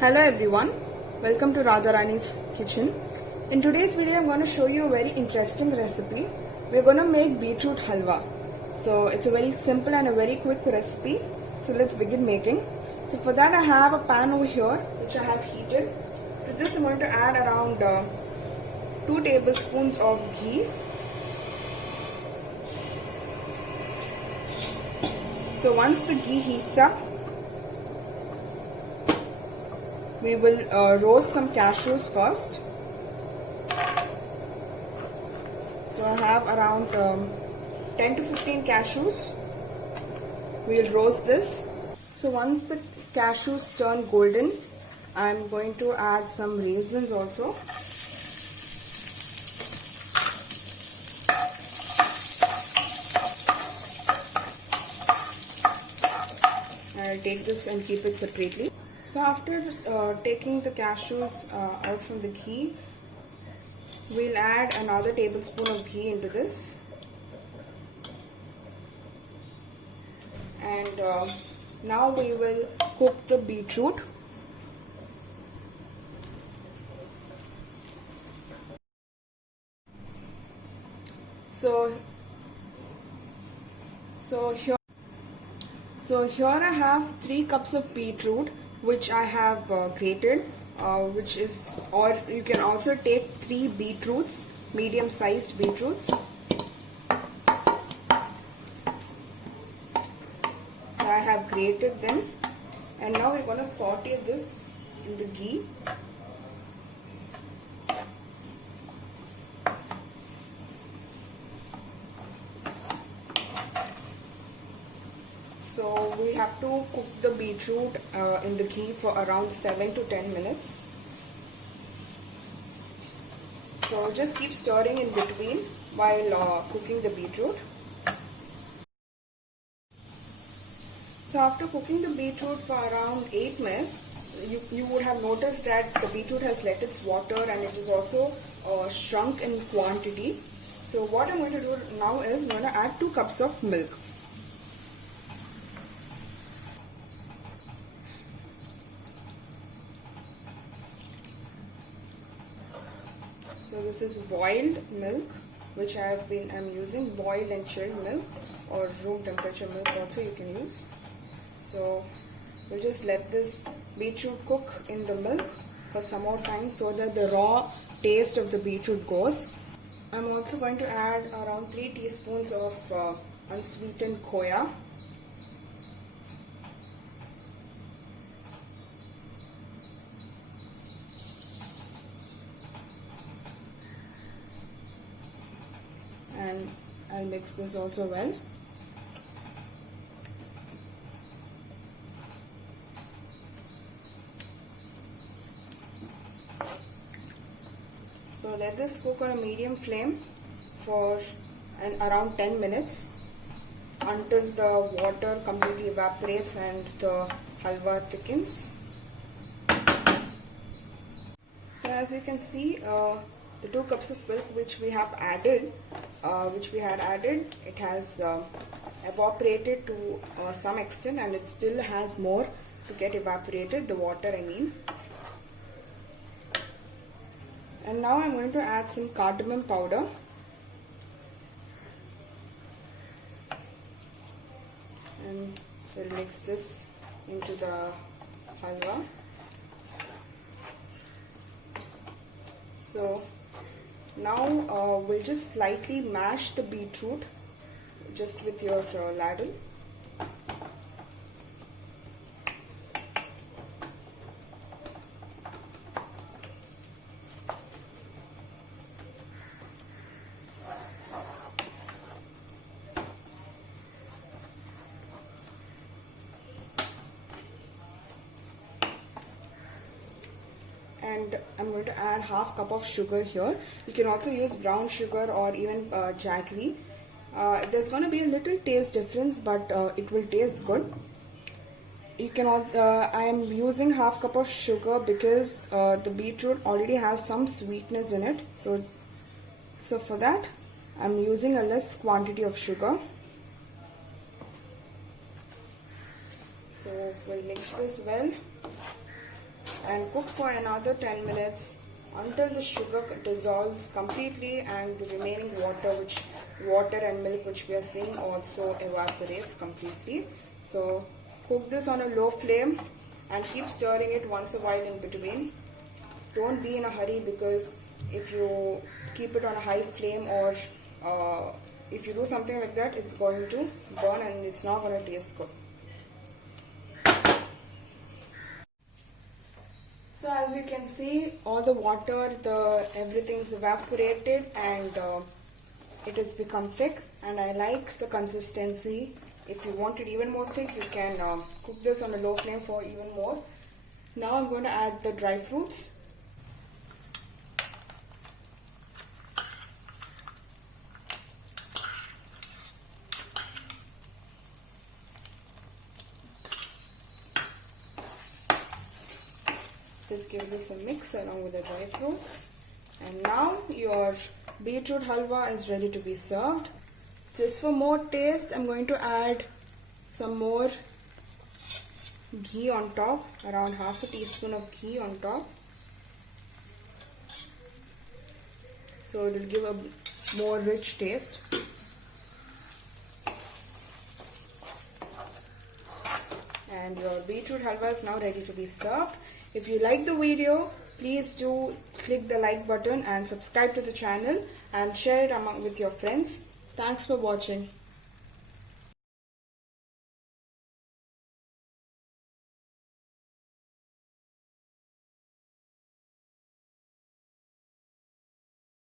Hello everyone, welcome to Radharani's kitchen. In today's video I'm going to show you a very interesting recipe. We're going to make beetroot halwa. So it's a very simple and a very quick recipe. So let's begin making. So for that I have a pan over here which I have heated. To this I'm going to add around 2 tablespoons of ghee. So once the ghee heats up, we will roast some cashews first. So I have around 10 to 15 cashews. We will roast this. So once the cashews turn golden, I am going to add some raisins also. I'll take this and keep it separately. So after taking the cashews out from the ghee, we'll add another tablespoon of ghee into this. And now we will cook the beetroot. So here I have 3 cups of beetroot which I have grated, which is, or you can also take 3 beetroots, medium sized beetroots. So I have grated them, and now we're going to saute this in the ghee. So we have to cook the beetroot in the ghee for around 7 to 10 minutes. So just keep stirring in between while cooking the beetroot. So after cooking the beetroot for around 8 minutes, you would have noticed that the beetroot has let its water and it is also shrunk in quantity. So what I'm going to do now is I'm going to add 2 cups of milk. So this is boiled milk, which I'm using boiled and chilled milk, or room temperature milk also you can use. So we'll just let this beetroot cook in the milk for some more time so that the raw taste of the beetroot goes. I'm also going to add around 3 teaspoons of unsweetened khoya. And I'll mix this also well. So let this cook on a medium flame for around 10 minutes until the water completely evaporates and the halwa thickens. So as you can see, the 2 cups of milk which we have added, it has evaporated to some extent, and it still has more to get evaporated, the water I mean. And now I'm going to add some cardamom powder. And we'll mix this into the halwa. So now we'll just slightly mash the beetroot just with your ladle. And I'm going to add half cup of sugar here. You can also use brown sugar or even jaggery. There's going to be a little taste difference, but it will taste good. You can. I am using half cup of sugar because the beetroot already has some sweetness in it. So for that, I'm using a less quantity of sugar. So we'll mix this well. and cook for another 10 minutes until the sugar dissolves completely and the remaining water and milk which we are seeing also evaporates completely. So cook this on a low flame and keep stirring it once a while in between. Don't be in a hurry, because if you keep it on a high flame or if you do something like that, it's going to burn and it's not going to taste good. So as you can see, all the water, everything's evaporated and it has become thick, and I like the consistency. If you want it even more thick, you can cook this on a low flame for even more. Now I'm going to add the dry fruits. Just give this a mix along with the dry fruits. And now your beetroot halwa is ready to be served. Just for more taste, I'm going to add some more ghee on top, around half a teaspoon of ghee on top. So it will give a more rich taste. And your beetroot halwa is now ready to be served. If you like the video, please do click the like button and subscribe to the channel and share it with your friends. Thanks for watching.